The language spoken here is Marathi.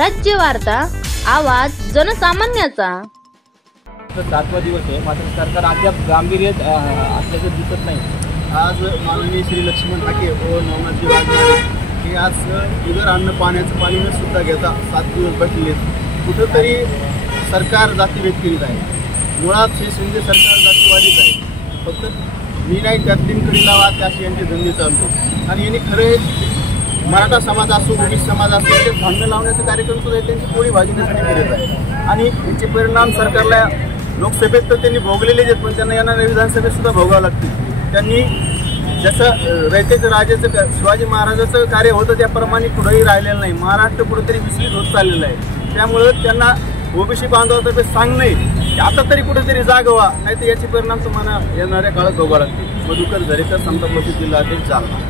स्वराज्य वार्ता, आवाज जनसामान्याचा। 7वा दिवस आहे, मात्र सरकार अद्याप गांभीर्य असल्याचं दिसत नाही। आज माननीय श्री लक्ष्मण ठाके व नवनाथजी वाघमारे हे आज बिगर अन्न पाण्याचं पाणी न सुद्धा घेता 7 दिवस बसले। कुठंतरी सरकार जातीभेद करीत आहे। मुळात हे शिंदे सरकार जातीवादीच आहे। फक्त मी नाही त्यात दिनकडी लावा अशी यांचे धंदे चालतो आणि यांनी खरे मराठा समाज असो, ओबीसी समाज असो ते भांडण लावण्याचे कार्यक्रम सुद्धा त्यांची पोळी भाजण्यासाठी करत आहे आणि याचे परिणाम सरकारला लोकसभेत तर त्यांनी भोगलेलेच आहेत, पण त्यांना येणाऱ्या विधानसभेत सुद्धा भोगावं लागतील। त्यांनी जसं रयतेचं राजाचं शिवाजी महाराजाचं कार्य होतं त्याप्रमाणे पुढेही राहिलेलं नाही। महाराष्ट्र कुठेतरी विचलित होत चाललेलं आहे। त्यामुळं त्यांना ओबीसी बांधवातर्फे सांगणे की आता तरी कुठेतरी जागवा, नाही तर याचे परिणाम तुम्हाला येणाऱ्या काळात भोगावं लागतील। मधुकर झरेकर, समता पक्षी जिल्हा अध्यक्ष, जालना।